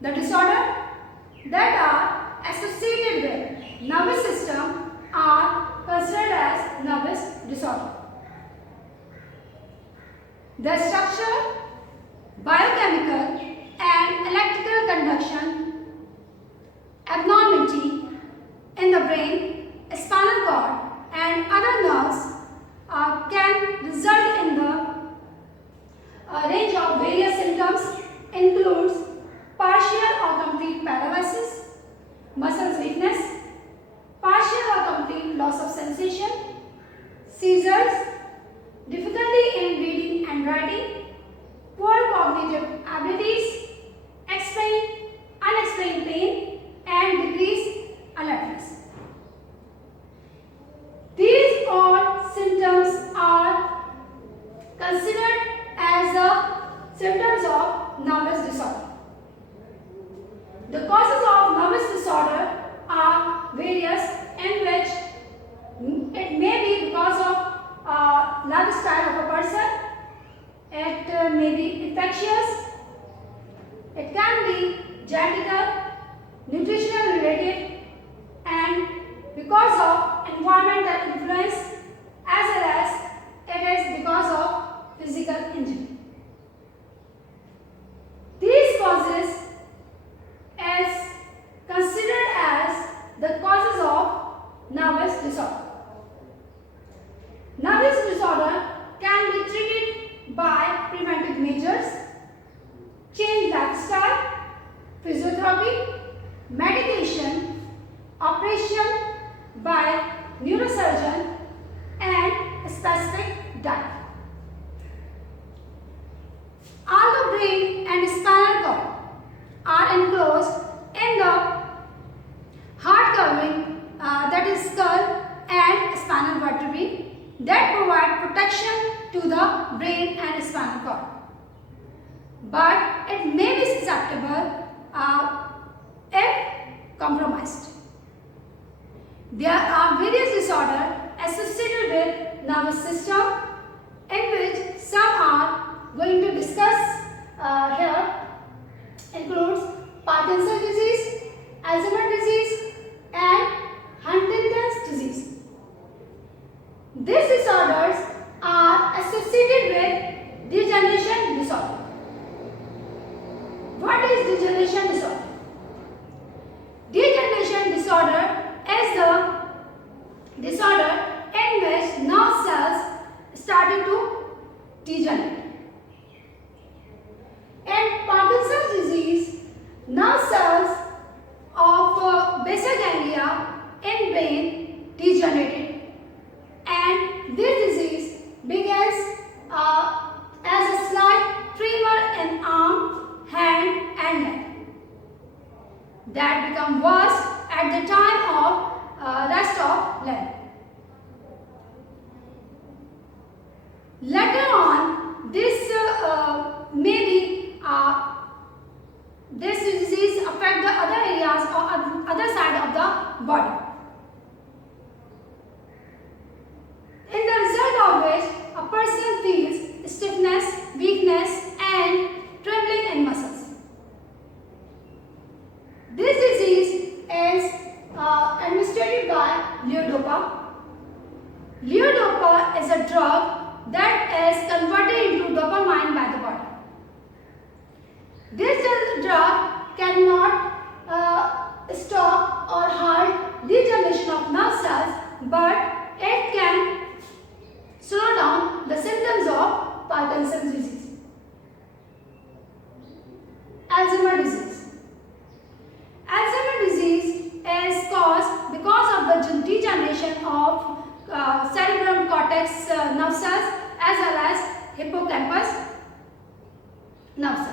The disorder that are associated with nervous system are considered as nervous disorder. The structure, biochemical and electrical conduction abnormality in the brain, spinal cord and other nerves can result in the range of various symptoms includes partial or complete paralysis, muscle weakness, partial or complete loss of sensation, seizures, difficulty in reading and writing, poor cognitive abilities, unexplained pain and decreased alertness. These all symptoms are considered as the symptoms of nervous disorder. The causes of nervous disorder are various, in which it may be because of lifestyle of a person, it may be infectious, it can be genetical, nutritional related, and because of environmental influence, as well as it is because of physical injury. These causes is considered as the causes of nervous disorder. Nervous disorder can be treated by preventive measures, change lifestyle, physiotherapy, medication, operation by neurosurgeon and specific diet. Although brain and spinal cord are enclosed in the hard covering that is skull and spinal vertebrae that provide protection to the brain and spinal cord, but it may be susceptible if compromised. There are various disorders associated with nervous system, in which some are going to discuss here, includes Parkinson's disease, Alzheimer disease and Huntington's disease. These disorders are associated with degeneration disorder. What is degeneration disorder? Degeneration disorder is the disorder in which nerve cells started to degenerate. In Parkinson's disease, nerve cells of basal ganglia in brain degenerated, and this disease begins as a slight tremor in arm, hand and leg that become worse at the time of rest of leg. Later on, this this disease affect the other areas or other side of the body. In the result of which a person feels stiffness, weakness and trembling in muscles. This disease is administered by levodopa. Levodopa is a drug that is converted into dopamine by the body. This drug cannot stop or halt degeneration of nerve cells, but it can slow down the symptoms of Parkinson's disease. Alzheimer disease. Alzheimer disease is caused because of the degeneration of cerebral cortex nerve cells as well as hippocampus nerve cells.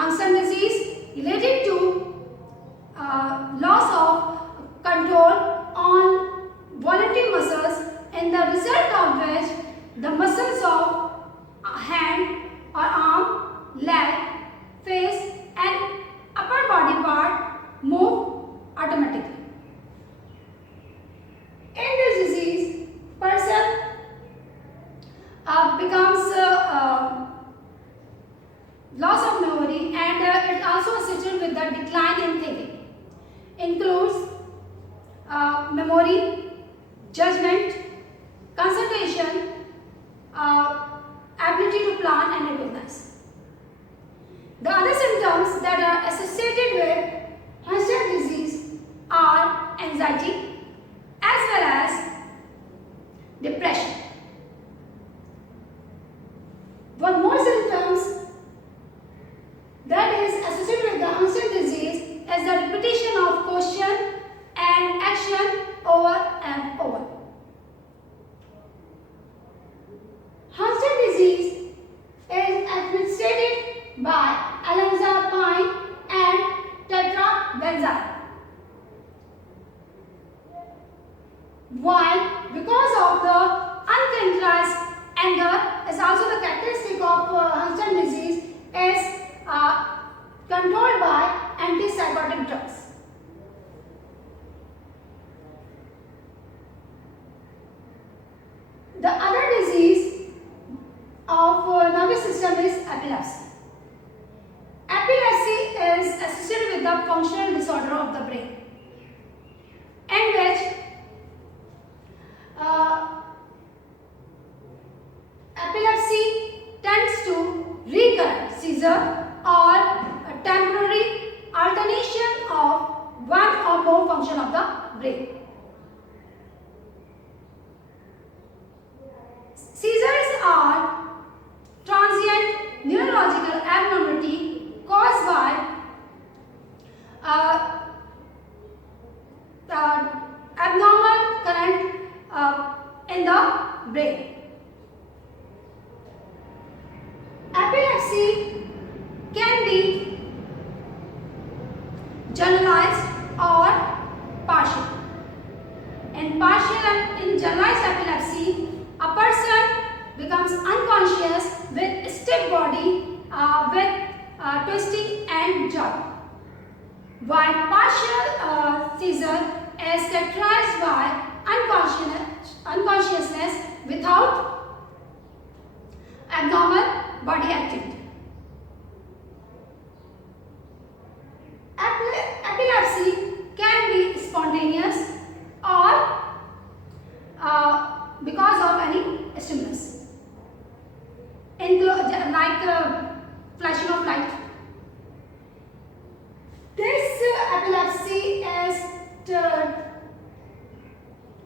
Huntington disease related to loss of control on voluntary muscles, in the result of which the muscles of hand or arm, leg, face and upper body part move automatically. In this disease, person becomes loss of memory, and it also associated with the decline in thinking. Includes memory, judgment, concentration, ability to plan and recognize. The other symptoms that are associated with Huntington's disease are anxiety as well as depression. One more symptoms that is associated with the Huntington's disease is the repetition of question and action over and over. Huntington's disease is administered by olanzapine and tetrabenazine. Why? Because of the uncontrolled anger is also the characteristic of Huntington's disease is controlled by antipsychotic drugs. The other disease of nervous system is epilepsy. Epilepsy is associated with the functional disorder of the brain, in which epilepsy tends to recurrent seizure or a temporary alternation of one or more function of the brain. Seizures are transient neurological abnormality caused by abnormal current in the brain. Epilepsy can be generalized or partial. In partial and in generalized epilepsy, a person becomes unconscious with stiff body with twisting and joint. While partial seizure is characterized by unconsciousness without abnormal body activity. Epilepsy can be spontaneous or because of any stimulus, like flashing of light. This epilepsy is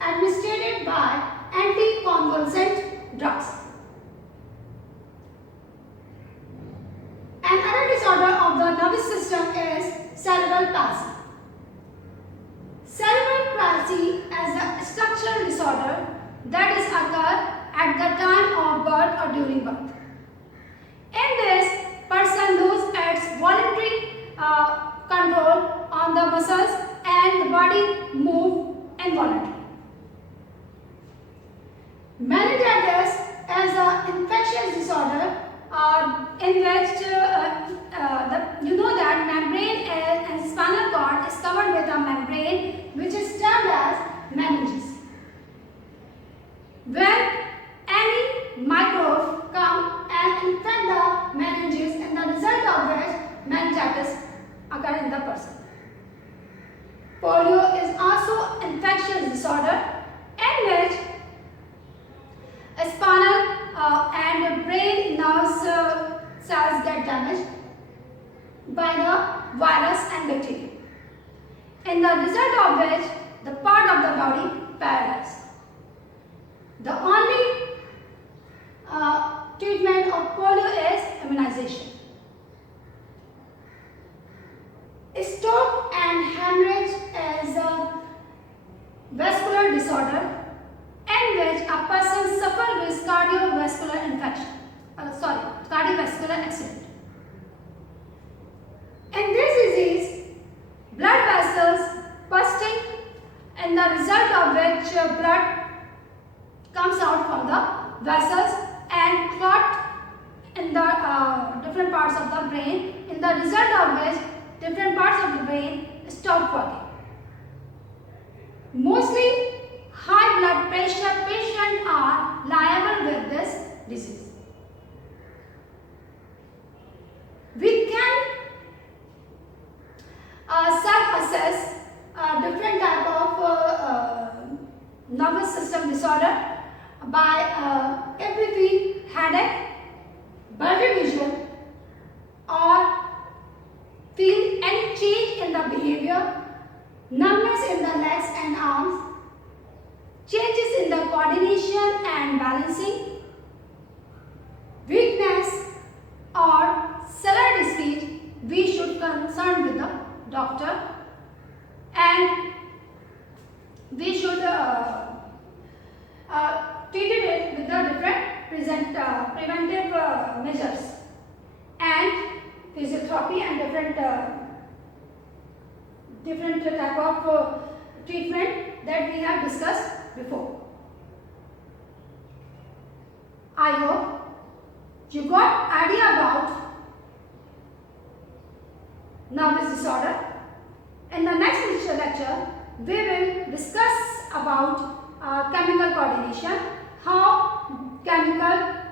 administered by anticonvulsant drugs. Another disorder of the nervous system is cerebral palsy. Cerebral palsy is a structural disorder that is occur at the time of birth or during birth. In this, person loses its voluntary control on the muscles and the body move involuntarily. Meningitis is an infectious disorder in which you know that membrane and spinal cord is covered with a membrane which is termed as meninges. When any microbe come and infect the meninges, and the result of which meningitis occur in the person. Polio is also an infectious disorder in which spinal and brain nerves cells get damaged by the virus and bacteria, in the result of which the part of the body paralyzed. The only treatment of polio is immunization. Stroke and hemorrhage is a vascular disorder in which a person suffers with cardiovascular accident. result of which different parts of the brain stop working. Mostly high blood pressure patients are liable with this disease. We can self-assess different type of nervous system disorder by if we feel headache, blurry vision, or feel any change in the behavior, numbness in the legs and arms, changes in the coordination and balancing, weakness or cellular disease, we should consult with the doctor, and we should treat it with the different preventive measures and physiotherapy and different type of treatment that we have discussed before. I hope you got idea about nervous disorder. In the next lecture, we will discuss about chemical coordination, how chemical